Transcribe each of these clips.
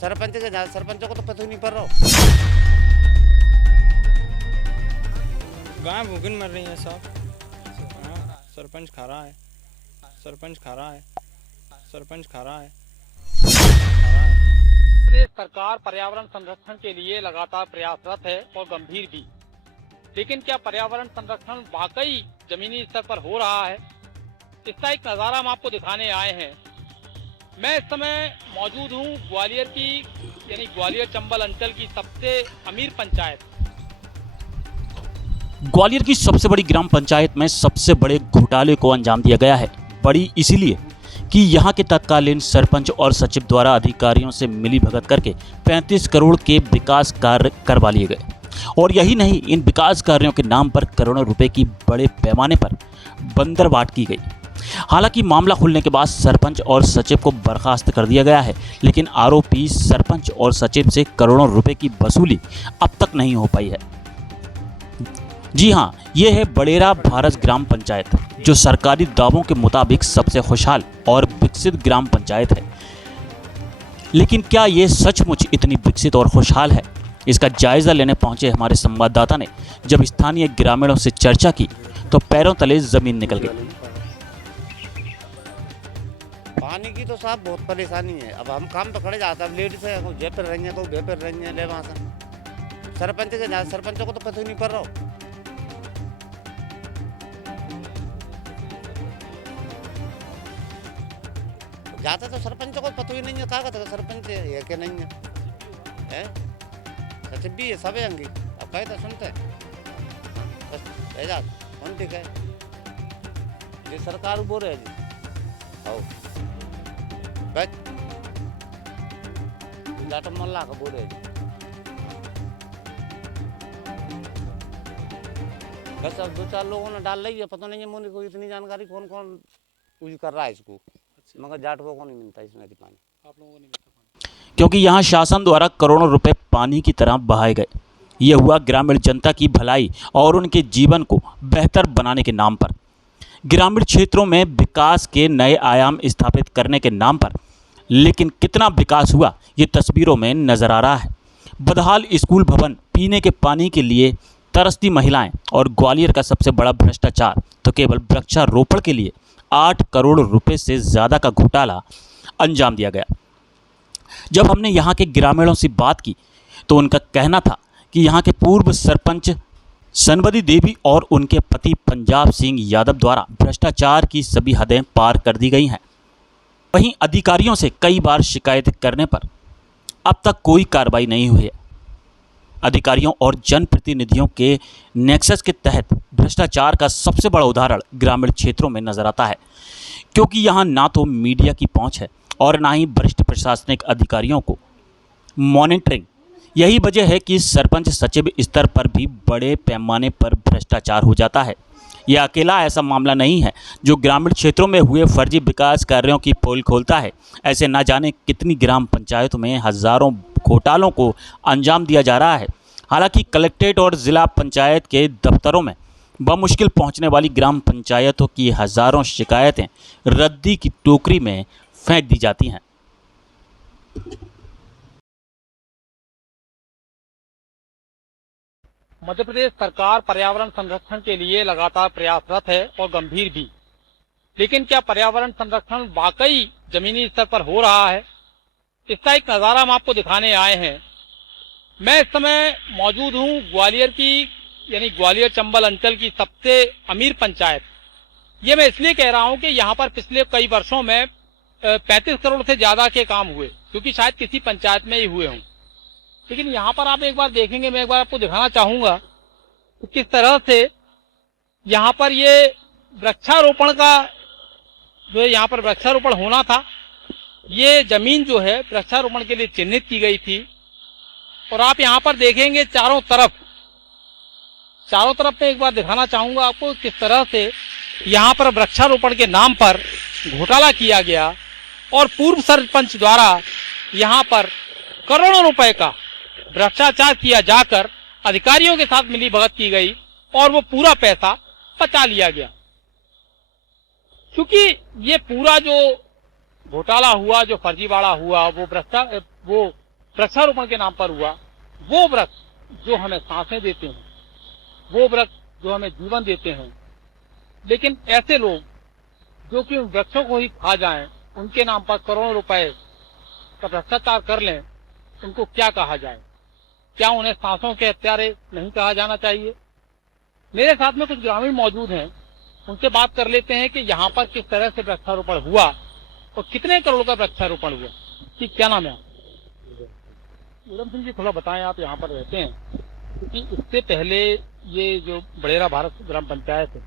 सरपंच को तो पता ही नहीं पड़ रहा। गाय भूखन मर रही है साहब। हाँ, सरपंच खा रहा है, सरपंच खा रहा है, सरपंच खा रहा है। प्रदेश सरकार पर्यावरण संरक्षण के लिए लगातार प्रयासरत है और गंभीर भी। लेकिन क्या पर्यावरण संरक्षण वाकई जमीनी स्तर पर हो रहा है? इसका एक नज़ारा हम आपको दिखाने आए हैं। मैं इस समय मौजूद हूँ ग्वालियर की यानी ग्वालियर चंबल अंचल की सबसे अमीर पंचायत। ग्वालियर की सबसे बड़ी ग्राम पंचायत में सबसे बड़े घोटाले को अंजाम दिया गया है। बड़ी इसीलिए कि यहाँ के तत्कालीन सरपंच और सचिव द्वारा अधिकारियों से मिली भगत करके 35 करोड़ के विकास कार्य करवा लिए गए। और यही नहीं, इन विकास कार्यों के नाम पर करोड़ों रुपए की बड़े पैमाने पर बंदरबाट की गई। हालांकि मामला खुलने के बाद सरपंच और सचिव को बर्खास्त कर दिया गया है, लेकिन आरोपी सरपंच और सचिव से करोड़ों रुपए की वसूली अब तक नहीं हो पाई है। जी हाँ, ये है बड़ेरा भारत ग्राम पंचायत, जो सरकारी दावों के मुताबिक सबसे खुशहाल और विकसित ग्राम पंचायत है। लेकिन क्या ये सचमुच इतनी विकसित और खुशहाल है? इसका जायजा लेने पहुंचे हमारे संवाददाता ने जब स्थानीय ग्रामीणों से चर्चा की तो पैरों तले जमीन निकल गई। पानी की तो साहब बहुत परेशानी है। अब हम काम तो खड़े जाते हैं, लेडीज है, कोई जेपर रही है, कोई बेपर रही है, ले वहाँ से सरपंच को तो पता ही नहीं पड़ रहा। जाता तो सरपंच को पता ही नहीं है, ताकत है सरपंच है कि नहीं है, सचिव भी है, सब है अंगी। अब कहे तो सुनते हैं बस एजाज कौन ठीक है, ये सरकार बोल रहे है जी। आओ बस जाटम मल्ला का बोल रहे जी। बस अब 2-4 लोगों ने डाल ली है, पता नहीं है मुझे को इतनी जानकारी कौन कौन यूज कर रहा है इसको, मगर जाटवों को नहीं मिलता इसमें पानी। आप लोगों को नहीं मिलता पानी क्योंकि यहाँ शासन द्वारा करोड़ों रुपए पानी की तरह बहाए गए। ये हुआ ग्रामीण जनता की भलाई और उनके जीवन को बेहतर बनाने के नाम पर। ग्रामीण क्षेत्रों में विकास के नए आयाम स्थापित करने के नाम पर। लेकिन कितना विकास हुआ ये तस्वीरों में नजर आ रहा है। बदहाल स्कूल भवन, पीने के पानी के लिए तरसती महिलाएं और ग्वालियर का सबसे बड़ा भ्रष्टाचार तो केवल वृक्षारोपण के लिए 8 करोड़ रुपए से ज़्यादा का घोटाला अंजाम दिया गया। जब हमने यहाँ के ग्रामीणों से बात की तो उनका कहना था कि यहाँ के पूर्व सरपंच सनबदी देवी और उनके पति पंजाब सिंह यादव द्वारा भ्रष्टाचार की सभी हदें पार कर दी गई हैं। वहीं अधिकारियों से कई बार शिकायत करने पर अब तक कोई कार्रवाई नहीं हुई है। अधिकारियों और जनप्रतिनिधियों के नेक्सस के तहत भ्रष्टाचार का सबसे बड़ा उदाहरण ग्रामीण क्षेत्रों में नजर आता है, क्योंकि यहाँ ना तो मीडिया की पहुँच है और ना ही वरिष्ठ प्रशासनिक अधिकारियों को मॉनिटरिंग। यही वजह है कि सरपंच सचिव स्तर पर भी बड़े पैमाने पर भ्रष्टाचार हो जाता है। यह अकेला ऐसा मामला नहीं है जो ग्रामीण क्षेत्रों में हुए फर्जी विकास कार्यों की पोल खोलता है। ऐसे ना जाने कितनी ग्राम पंचायतों में हजारों घोटालों को अंजाम दिया जा रहा है। हालांकि कलेक्ट्रेट और ज़िला पंचायत के दफ्तरों में बमुश्किल पहुंचने वाली ग्राम पंचायतों की हजारों शिकायतें रद्दी की टोकरी में फेंक दी जाती हैं। मध्य प्रदेश सरकार पर्यावरण संरक्षण के लिए लगातार प्रयासरत है और गंभीर भी। लेकिन क्या पर्यावरण संरक्षण वाकई जमीनी स्तर पर हो रहा है? इसका एक नज़ारा हम आपको दिखाने आए हैं। मैं इस समय मौजूद हूँ ग्वालियर की यानी ग्वालियर चंबल अंचल की सबसे अमीर पंचायत। ये मैं इसलिए कह रहा हूँ कि यहाँ पर पिछले कई वर्षों में 35 करोड़ से ज्यादा के काम हुए, क्योंकि शायद किसी पंचायत में ही हुए हों। लेकिन यहाँ पर आप एक बार देखेंगे, मैं एक बार आपको दिखाना चाहूंगा तो किस तरह से यहाँ पर ये वृक्षारोपण का जो यहाँ पर वृक्षारोपण होना था, ये जमीन जो है वृक्षारोपण के लिए चिन्हित की गई थी। और आप यहाँ पर देखेंगे चारों तरफ मैं एक बार दिखाना चाहूंगा आपको किस तरह से यहाँ पर वृक्षारोपण के नाम पर घोटाला किया गया और पूर्व सरपंच द्वारा यहाँ पर करोड़ों रुपए का भ्रष्टाचार किया जाकर अधिकारियों के साथ मिली भगत की गई और वो पूरा पैसा बचा लिया गया। क्योंकि ये पूरा जो घोटाला हुआ, जो फर्जीवाड़ा हुआ, वो वृक्षारोपण के नाम पर हुआ, वो वृक्ष जो हमें सांसें देते हैं, वो वृक्ष जो हमें जीवन देते हैं, लेकिन ऐसे लोग जो कि उन वृक्षों को ही खा जाएं, उनके नाम पर करोड़ों रुपए का भ्रष्टाचार कर लें, उनको क्या कहा जाए? क्या उन्हें सांसों के हत्यारे नहीं कहा जाना चाहिए? मेरे साथ में कुछ ग्रामीण मौजूद हैं, उनसे बात कर लेते हैं कि यहाँ पर किस तरह से वृक्षारोपण हुआ और कितने करोड़ का वृक्षारोपण हुआ। कि क्या नाम है आप? उधम सिंह जी, थोड़ा बताएं, आप यहाँ पर रहते हैं, क्योंकि इससे पहले ये जो बड़ेरा भारत ग्राम पंचायत है,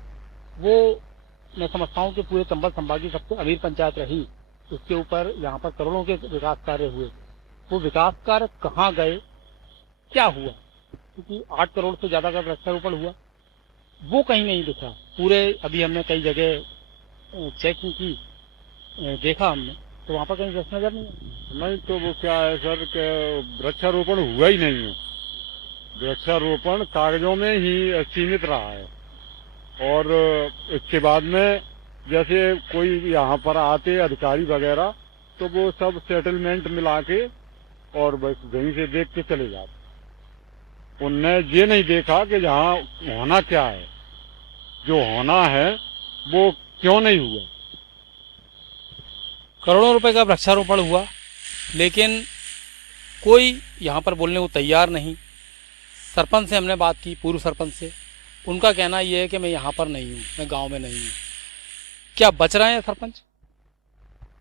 वो मैं समझता हूँ कि पूरे चंबल संभाग की सबसे अमीर पंचायत रही। उसके ऊपर यहाँ पर करोड़ों के विकास कार्य हुए। वो विकास कार्य कहाँ गए, क्या हुआ? क्योंकि 8 करोड़ से ज्यादा का वृक्षारोपण हुआ, वो कहीं नहीं दिखा। पूरे अभी हमने कई जगह चेकिंग की, देखा हमने, तो वहाँ पर कहीं वृक्ष नजर नहीं है। नहीं तो वो क्या है सर कि वृक्षारोपण हुआ ही नहीं है। वृक्षारोपण कागजों में ही सीमित रहा है। और इसके बाद में जैसे कोई यहाँ पर आते अधिकारी वगैरह, तो वो सब सेटलमेंट मिला के और बस वहीं से देख के चले जाते। उनने ये नहीं देखा कि यहाँ होना क्या है, जो होना है वो क्यों नहीं हुआ। करोड़ों रुपए का वृक्षारोपण हुआ, लेकिन कोई यहाँ पर बोलने को तैयार नहीं। सरपंच से हमने बात की, पूर्व सरपंच से, उनका कहना यह है कि मैं यहाँ पर नहीं हूँ, मैं गांव में नहीं हूँ। क्या बच रहे हैं सरपंच?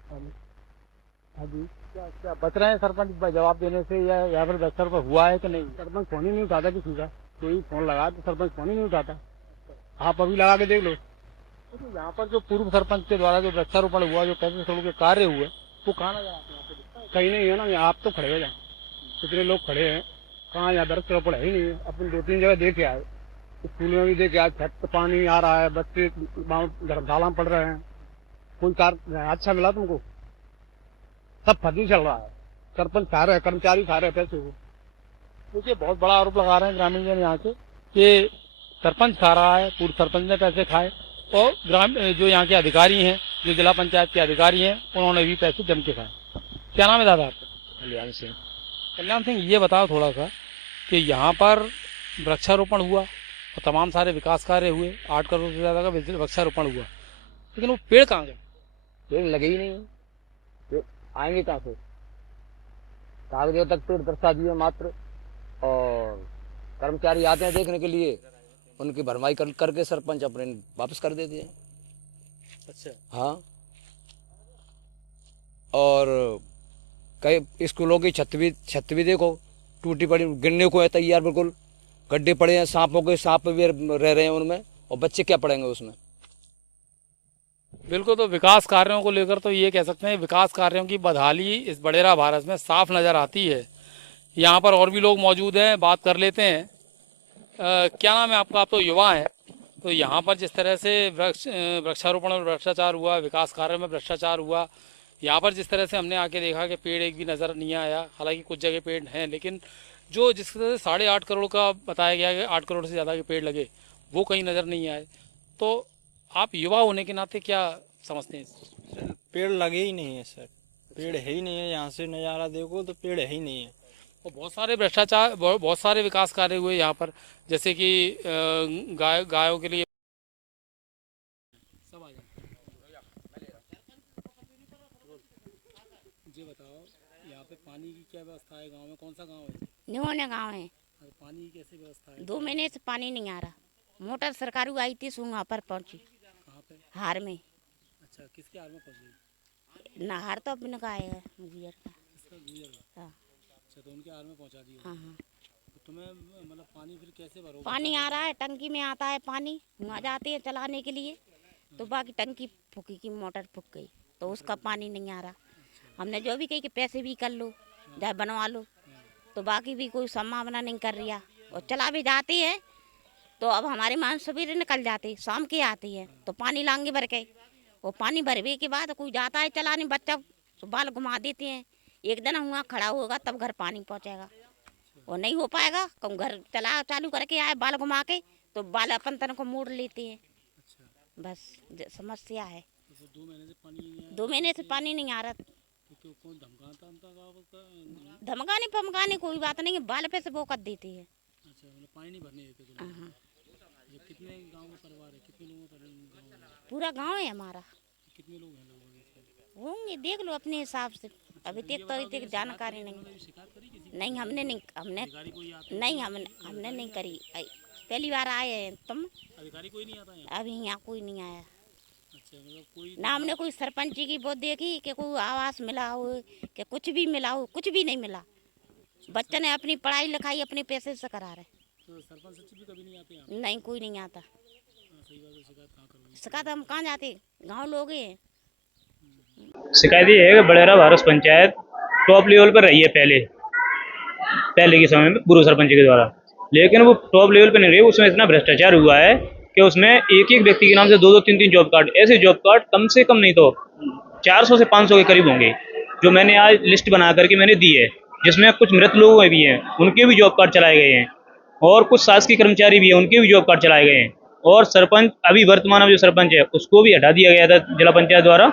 हाँ जी, क्या बच रहे हैं सरपंच जवाब देने से, या यहाँ पर वृक्षारोपण हुआ है कि नहीं? सरपंच फोन ही नहीं उठाता किसी का। कोई फोन लगा तो सरपंच फोन ही नहीं उठाता। आप अभी लगा के देख लो। तो यहाँ पर जो पूर्व सरपंच के द्वारा जो वृक्षारोपण हुआ, जो 35 करोड़ के कार्य हुए, वो कहाँ नजर आते हैं? कहीं नहीं है ना। आप तो खड़े हो जाए, कितने लोग खड़े हैं, कहाँ यहाँ वृक्षारोपण है ही नहीं है। अपन 2-3 जगह देखे आए, स्कूल में भी देखे आए, छत पे पानी आ रहा है, बच्चे धर्मशाला में पढ़ रहे हैं। कोई कार्य अच्छा मिला तुमको? सब फर्जी चल रहा है। सरपंच खा रहे हैं, कर्मचारी खा रहे हैं पैसे को। देखिए, बहुत बड़ा आरोप लगा रहे हैं ग्रामीण जन यहाँ के कि सरपंच खा रहा है, पूर्व सरपंच ने पैसे खाए, और जो यहाँ के अधिकारी हैं, जो जिला पंचायत के अधिकारी हैं, उन्होंने भी पैसे जम के खाए। क्या नाम है दादा आपका? कल्याण सिंह। कल्याण सिंह, ये बताओ थोड़ा सा कि यहाँ पर वृक्षारोपण हुआ और तमाम सारे विकास कार्य हुए, 8 करोड़ से ज्यादा का वृक्षारोपण हुआ, लेकिन वो पेड़ कहाँ गए? पेड़ लगे ही नहीं। पेड़ आएंगे कहाँ से? कागजों तक पेड़ दर्शा दिए मात्र, और कर्मचारी आते हैं देखने के लिए, उनकी भरमाई करके सरपंच अपने वापस कर देते हैं। अच्छा। हाँ, और कई स्कूलों की छत भी देखो टूटी पड़ी, गिरने को है तैयार, बिल्कुल गड्ढे पड़े हैं, सांप भी रह रहे हैं उनमें, और बच्चे क्या पढ़ेंगे उसमें? बिल्कुल, तो विकास कार्यों को लेकर तो ये कह सकते हैं, विकास कार्यों की बदहाली इस बड़ेरा भारत में साफ नज़र आती है। यहाँ पर और भी लोग मौजूद हैं, बात कर लेते हैं। क्या नाम है आपका? आप तो युवा हैं, तो यहाँ पर जिस तरह से वृक्षारोपण और भ्रष्टाचार हुआ, विकास कार्यों में भ्रष्टाचार हुआ, यहाँ पर जिस तरह से हमने आके देखा कि पेड़ एक भी नज़र नहीं आया। हालांकि कुछ जगह पेड़ हैं, लेकिन जो जिस तरह से 8.5 करोड़ का बताया गया कि 8 करोड़ से ज़्यादा के पेड़ लगे, वो कहीं नज़र नहीं आए। तो आप युवा होने के नाते क्या समझते हैं? पेड़ लगे ही नहीं है सर, पेड़ है ही नहीं है। यहाँ से नज़ारा देखो तो पेड़ है ही नहीं है। और बहुत सारे भ्रष्टाचार, बहुत सारे विकास कार्य हुए यहाँ पर, जैसे कि गायों के लिए सब आ जाए। मुझे बताओ, यहाँ पे पानी की क्या व्यवस्था है? गांव में कौन सा गांव है? निहोने गांव है। पानी की कैसी व्यवस्था है? 2 महीने से पानी नहीं आ रहा। मोटर सरकारी आई थी, सो वहाँ पर पहुँची, कहाँ पे? हार में। अच्छा, किसके हार में पहुँच गई? नहर तो अपने का है, गुजर का। इसका गुजर का? हाँ अच्छा, तो उनके हार में पहुँचा दिया। हाँ हाँ। तो तुम्हें मतलब पानी फिर कैसे भरोगे? पानी आ रहा है, टंकी में आता है पानी, वहाँ जाते हैं चलाने के लिए, तो बाकी टंकी फूकी की मोटर फूक गई, तो उसका पानी नहीं आ रहा। हमने जो भी कही कि पैसे भी कर लो, चाहे बनवा लो, तो बाकी भी कोई संभावना नहीं कर रहा। और चला भी जाती है तो अब हमारे मान सवेरे निकल जाते, शाम के आती है तो पानी लांगे भर के, वो पानी भरवे के बाद कोई जाता है चलाने, बच्चा बाल घुमा देते हैं। एक दिन हुआ खड़ा होगा तब घर पानी पहुंचेगा, और नहीं हो पाएगा कम घर चालू करके आए बाल घुमा के, तो बाल अपन तन को मोड़ लेते हैं। बस समस्या है। 2 महीने से पानी नहीं आया? 2 महीने से पानी नहीं आ रहा। तो कौन धमकाता धमकाने फमकाने कोई बात नहीं है, बाल पे से वो कर देते हैं। अच्छा, मतलब पानी नहीं भरने देते तो। हाँ, कितने गांव का परिवार है, कितने लोगों का गाँव है? पूरा गांव है हमारा। कितने लोग हैं लगभग इसमें? होंगे, देख लो अपने हिसाब से, अभी तक तो इतनी जानकारी नहीं। शिकायत करी किसी नहीं हमने अधिकारी कोई आता नहीं हमने नहीं करी। पहली बार आए हैं तुम, अधिकारी कोई नहीं आता यहाँ? अभी यहाँ कोई नहीं आया। अच्छा, मतलब कोई ना हमने कोई सरपंच की वो देखी कि कोई आवास मिला हो, कि कुछ भी मिला हो, कुछ भी नहीं मिला। बच्चे ने अपनी पढ़ाई लिखाई अपने पैसे से करा रहे। तो सरपंच सचिव भी कभी नहीं आते यहाँ? नहीं, कोई नहीं आता। हाँ, सही बात है, शिकायत कहाँ करोगे? शिकायत हम कहाँ जाते, गांव लोग हैं। शिकायत ये है कि बड़ेरा भारत पंचायत टॉप लेवल पर रही है पहले के समय में पूर्व सरपंच के द्वारा, लेकिन वो टॉप लेवल पर नहीं रही। उसमें इतना भ्रष्टाचार हुआ है कि उसमें एक एक व्यक्ति के नाम से 2-2, 3-3 जॉब कार्ड, ऐसे जॉब कार्ड कम से कम नहीं तो 400 से 500 के करीब होंगे, जो मैंने आज लिस्ट बना करके मैंने दी है, जिसमें कुछ मृत लोग भी हैं, उनके भी जॉब कार्ड चलाए गए हैं, और कुछ शासकीय कर्मचारी भी हैं, उनके भी जॉब कार्ड चलाए गए हैं। और सरपंच अभी वर्तमान में जो सरपंच है उसको भी हटा दिया गया था जिला पंचायत द्वारा।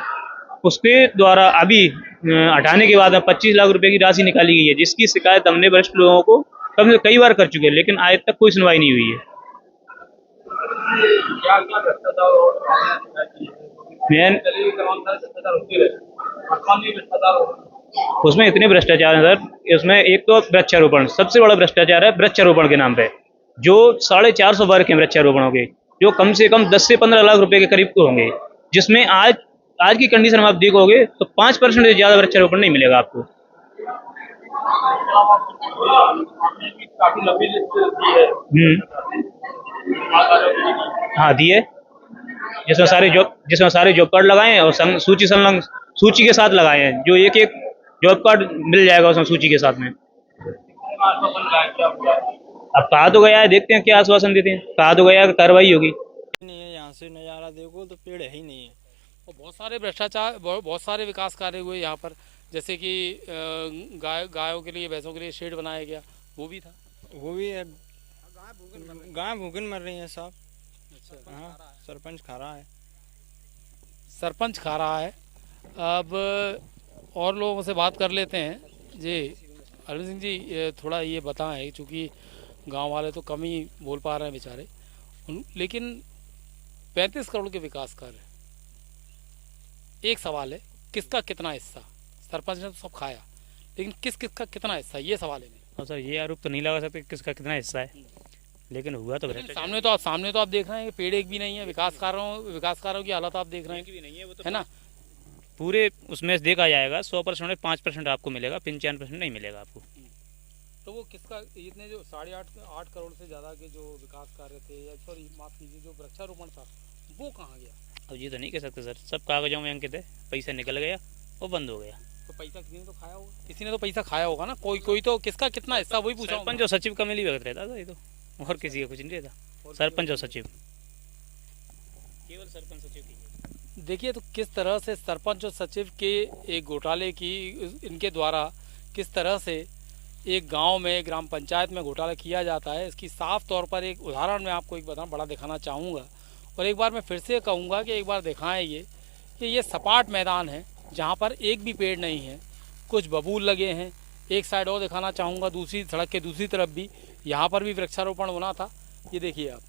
उसके द्वारा अभी हटाने के बाद 25 लाख रुपए की राशि निकाली गई है, जिसकी शिकायत हमने वरिष्ठ लोगों को कई बार कर चुके हैं, लेकिन आज तक कोई सुनवाई नहीं हुई है। उसमें इतने भ्रष्टाचार हैं सर। इसमें एक तो वृक्षारोपण, सबसे बड़ा भ्रष्टाचार है वृक्षारोपण के नाम पे, जो 450 वर्ग हैं वृक्षारोपणों के, जो कम से कम 10 से 15 लाख रुपए के करीब होंगे, जिसमें आज की कंडीशन में आप देखोगे तो 5% से ज्यादा वृक्षारोपण नहीं मिलेगा आपको। हाँ, दी है, जिसमें सारे जॉब कार्ड लगाए हैं और सूची के साथ लगाए हैं, जो एक एक जॉब कार्ड मिल जाएगा उसमें सूची के साथ में। अब कहा तो गया है, देखते हैं क्या आश्वासन देते हैं। कहा तो गया कि कार्रवाई होगी। नहीं है, यहाँ से नज़ारा देखो तो पेड़ है ही नहीं है। और बहुत सारे भ्रष्टाचार, बहुत सारे विकास कार्य हुए यहाँ पर, जैसे कि गायों के लिए, भैंसों के लिए शेड बनाया गया, वो भी था। वो भी है, गाय भूखन मर रही हैं साहब। अच्छा, हाँ, सरपंच खा रहा है। सरपंच खा रहा है। अब और लोगों से बात कर लेते हैं जी। अरविंद सिंह जी, थोड़ा ये बताएं, चूँकि गांव वाले तो कम ही बोल पा रहे हैं बेचारे, लेकिन 35 करोड़ के विकास कार्य, एक सवाल है, किसका कितना हिस्सा? सरपंच ने तो सब खाया, लेकिन किसका कितना हिस्सा, ये सवाल है। और सर ये आरोप तो नहीं लगा सकते किसका कितना हिस्सा है, लेकिन हुआ तो सामने तो आप देख रहे हैं कि पेड़ एक भी नहीं है। विकास कार्यों की हालत आप देख रहे हैं कि भी नहीं है, वो तो है ना। पूरे उसमें देखा जाएगा 100% में 5% आपको मिलेगा, 95% नहीं मिलेगा आपको। तो वो किसका, इतने जो 8.5 करोड़ से ज़्यादा के जो विकास कार्य थे, या सॉरी माफ़ कीजिए, जो वृक्षारोपण था, वो कहाँ गया? अब ये तो नहीं कह सकते सर, सब कागजों में अंकित है, पैसा निकल गया और बंद हो गया। तो पैसा किसी ने तो खाया होगा, किसी ने तो पैसा खाया होगा ना, कोई तो किसका कितना हिस्सा, वही पूछा। सरपंच और सचिव का मिली भगत रहता था ये तो, और किसी का कुछ नहीं रहता। सरपंच और सचिव, केवल सरपंच सचिव की। देखिए, तो किस तरह से सरपंच और सचिव के एक घोटाले की, इनके द्वारा किस तरह से एक गांव में, ग्राम पंचायत में घोटाला किया जाता है, इसकी साफ तौर पर एक उदाहरण मैं आपको बड़ा दिखाना चाहूँगा। और एक बार मैं फिर से कहूँगा कि एक बार दिखाएं ये, कि ये सपाट मैदान है जहाँ पर एक भी पेड़ नहीं है, कुछ बबूल लगे हैं। एक साइड और दिखाना चाहूँगा, दूसरी सड़क के दूसरी तरफ भी, यहाँ पर भी वृक्षारोपण होना था, ये देखिए आप।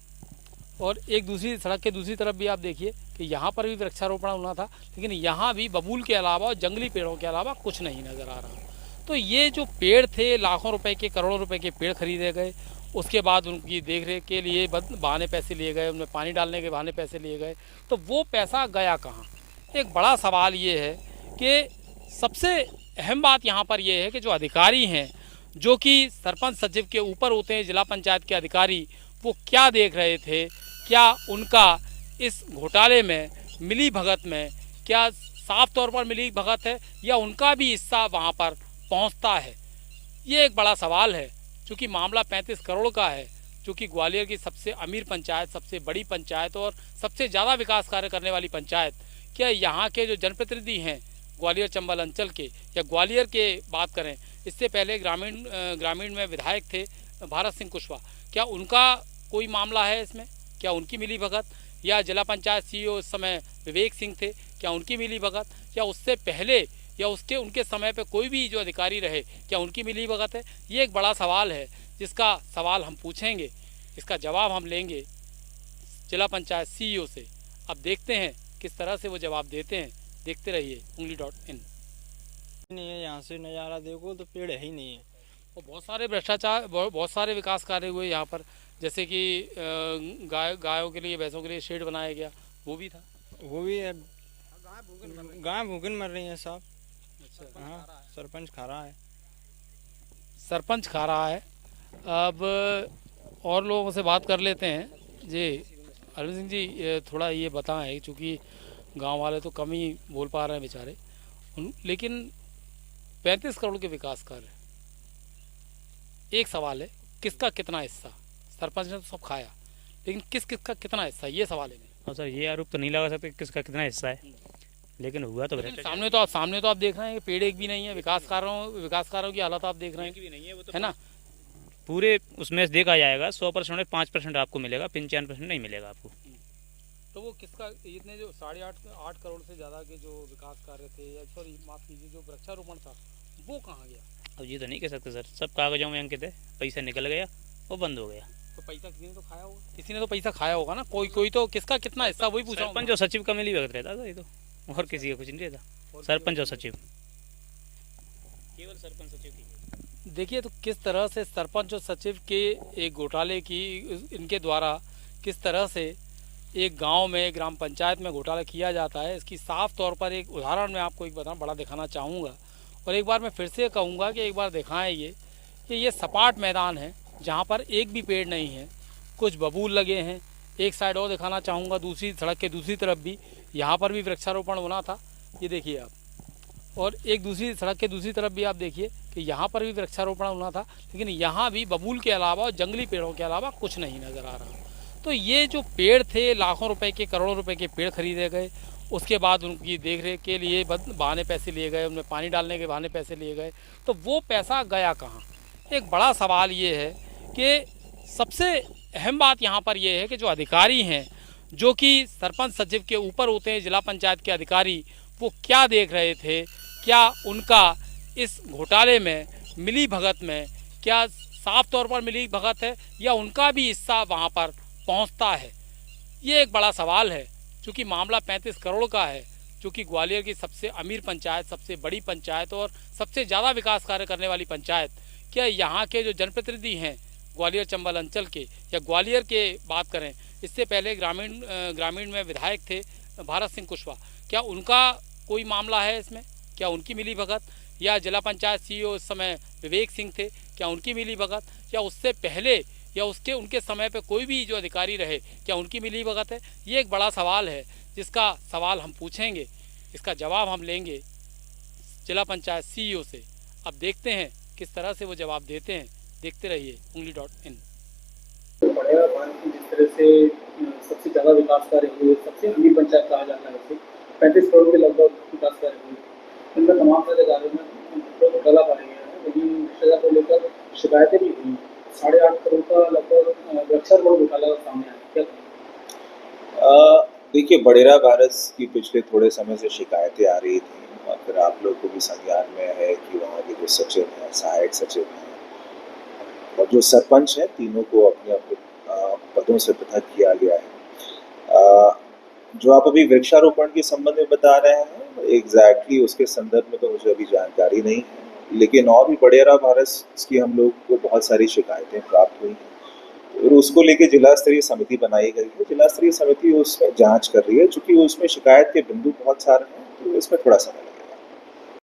और एक दूसरी सड़क के दूसरी तरफ भी आप देखिए कि यहाँ पर भी वृक्षारोपण होना था, लेकिन यहाँ भी बबूल के अलावा और जंगली पेड़ों के अलावा कुछ नहीं नज़र आ रहा। तो ये जो पेड़ थे, लाखों रुपए के, करोड़ों रुपए के पेड़ खरीदे गए, उसके बाद उनकी देखरेख के लिए बहाने पैसे लिए गए, उनमें पानी डालने के बहाने पैसे लिए गए, तो वो पैसा गया कहाँ? एक बड़ा सवाल ये है कि सबसे अहम बात यहाँ पर ये है कि जो अधिकारी हैं, जो कि सरपंच सचिव के ऊपर होते हैं, जिला पंचायत के अधिकारी, वो क्या देख रहे थे? क्या उनका इस घोटाले में मिली भगत में क्या साफ तौर पर मिली भगत है, या उनका भी हिस्सा वहाँ पर पहुँचता है? ये एक बड़ा सवाल है। चूँकि मामला 35 करोड़ का है, चूँकि ग्वालियर की सबसे अमीर पंचायत, सबसे बड़ी पंचायत और सबसे ज़्यादा विकास कार्य करने वाली पंचायत, क्या यहाँ के जो जनप्रतिनिधि हैं ग्वालियर चंबल अंचल के, या ग्वालियर के बात करें, इससे पहले ग्रामीण में विधायक थे भारत सिंह कुशवाहा, क्या उनका कोई मामला है इसमें? क्या उनकी मिली भगत? या जिला पंचायत CEO इस समय विवेक सिंह थे, क्या उनकी मिली भगत? या उससे पहले या उसके उनके समय पे कोई भी जो अधिकारी रहे, क्या उनकी मिली भगत है? ये एक बड़ा सवाल है, जिसका सवाल हम पूछेंगे, इसका जवाब हम लेंगे जिला पंचायत CEO से। अब देखते हैं किस तरह से वो जवाब देते हैं। देखते रहिए ungli.in। नहीं है, यहाँ से नज़ारा देखो तो पेड़ है ही नहीं है। और बहुत सारे भ्रष्टाचार, बहुत सारे विकास कार्य हुए यहाँ पर, जैसे कि गायों के लिए, भैंसों के लिए शेड बनाया गया, वो भी था। वो भी है, गाय भूखन मर रही हैं साहब। अच्छा, हाँ, सरपंच खा रहा है। सरपंच खा रहा है। अब और लोगों से बात कर लेते हैं जी। अरविंद सिंह जी, थोड़ा ये बताएं, चूँकि गांव वाले तो कम ही बोल पा रहे हैं बेचारे, लेकिन 35 करोड़ के विकास कार्य, एक सवाल है किसका कितना हिस्सा? सरपंच ने तो सब खाया, लेकिन किसका कितना हिस्सा, ये सवाल है। और सर ये आरोप तो नहीं लगा सकते किसका कितना हिस्सा है, लेकिन हुआ तो सामने तो आप देख रहे हैं कि पेड़ एक भी नहीं है। विकास कार्यों की हालत आप देख रहे हैं, है ना? पूरे उसमें से देखा जाएगा 100% में 5% आपको मिलेगा, 95% नहीं मिलेगा आपको। तो वो किसका, इतने जो 8.5 करोड़ से ज़्यादा के जो विकास कार्य थे, या सॉरी माफ़ कीजिए, जो वृक्षारोपण था, वो कहाँ गया? अब ये तो नहीं कह सकते सर, सब कागजों में अंकित है, पैसा निकल गया, वो बंद हो गया। तो पैसा किसी ने तो खाया होगा, किसी ने तो पैसा खाया होगा ना, कोई तो किसका कितना हिस्सा, वही पूछा। सरपंच और सचिव का मिली भगत रहता था ये तो, और किसी का कुछ नहीं रहता। सरपंच और सचिव, केवल सरपंच सचिव की। देखिए तो किस तरह से सरपंच और सचिव के एक घोटाले की, इनके द्वारा किस तरह से एक गांव में, ग्राम पंचायत में घोटाला किया जाता है, इसकी साफ तौर पर एक उदाहरण मैं आपको एक बड़ा दिखाना चाहूँगा। और एक बार मैं फिर से कहूँगा कि एक बार दिखाएं ये, कि ये सपाट मैदान है जहाँ पर एक भी पेड़ नहीं है, कुछ बबूल लगे हैं। एक साइड और दिखाना चाहूँगा, दूसरी सड़क के दूसरी तरफ भी, यहाँ पर भी वृक्षारोपण होना था, ये देखिए आप। और एक दूसरी सड़क के दूसरी तरफ भी आप देखिए कि यहाँ पर भी वृक्षारोपण होना था, लेकिन यहाँ भी बबूल के अलावा और जंगली पेड़ों के अलावा कुछ नहीं नज़र आ रहा। तो ये जो पेड़ थे, लाखों रुपए के, करोड़ों रुपए के पेड़ खरीदे गए, उसके बाद उनकी देखरेख के लिए बहाने पैसे लिए गए, उनमें पानी डालने के बहाने पैसे लिए गए, तो वो पैसा गया कहाँ? एक बड़ा सवाल ये है कि सबसे अहम बात यहाँ पर ये है कि जो अधिकारी हैं, जो कि सरपंच सचिव के ऊपर होते हैं, जिला पंचायत के अधिकारी, वो क्या देख रहे थे? क्या उनका इस घोटाले में, मिली भगत में, क्या साफ तौर पर मिली भगत है, या उनका भी हिस्सा वहाँ पर पहुँचता है? ये एक बड़ा सवाल है। चूँकि मामला 35 करोड़ का है, चूँकि ग्वालियर की सबसे अमीर पंचायत, सबसे बड़ी पंचायत और सबसे ज़्यादा विकास कार्य करने वाली पंचायत, क्या यहाँ के जो जनप्रतिनिधि हैं ग्वालियर चंबल अंचल के, या ग्वालियर के बात करें, इससे पहले ग्रामीण में विधायक थे भारत सिंह कुशवाहा, क्या उनका कोई मामला है इसमें? क्या उनकी मिली भगत? या जिला पंचायत CEO इस समय विवेक सिंह थे, क्या उनकी मिली भगत? या उससे पहले या उनके समय पे कोई भी जो अधिकारी रहे, क्या उनकी मिली भगत है? ये एक बड़ा सवाल है, जिसका सवाल हम पूछेंगे, इसका जवाब हम लेंगे जिला पंचायत CEO से। अब देखते हैं किस तरह से वो जवाब देते हैं। देखते रहिए ungli.in। जिस तरह से सबसे ज़्यादा विकास कार्य हुए, सबसे अमीर पंचायत कहा जाता है, वैसे 35 करोड़ के लगभग विकास कार्य हुए, इनमें तमाम सारे कार्यों में घोटाला पाया गया है, लेकिन भ्रष्टाचार को लेकर शिकायतें भी हुई। 8.5 करोड़ का लगभग वृक्षारोपण घोटाला सामने आया, क्या कहें? देखिए, बड़ेरा भारत की पिछले थोड़े समय से शिकायतें आ रही थी, और फिर आप लोग को भी संज्ञान में है कि वहाँ के जो सचिव हैं, सहायक सचिव हैं और जो सरपंच हैं, तीनों को अपने अपने पदों से पृथक किया गया है। जो आप अभी वृक्षारोपण के संबंध में बता रहे हैं, एग्जैक्टली उसके संदर्भ में तो मुझे अभी जानकारी नहीं है, लेकिन और भी बड़ेरा भारत की हम लोग को बहुत सारी शिकायतें प्राप्त हुई हैं और उसको लेके जिला स्तरीय समिति बनाई गई है। जिला स्तरीय समिति उसमें जांच कर रही है, चूँकि उसमें शिकायत के बिंदु बहुत सारे हैं, तो इसमें थोड़ा समय लगेगा।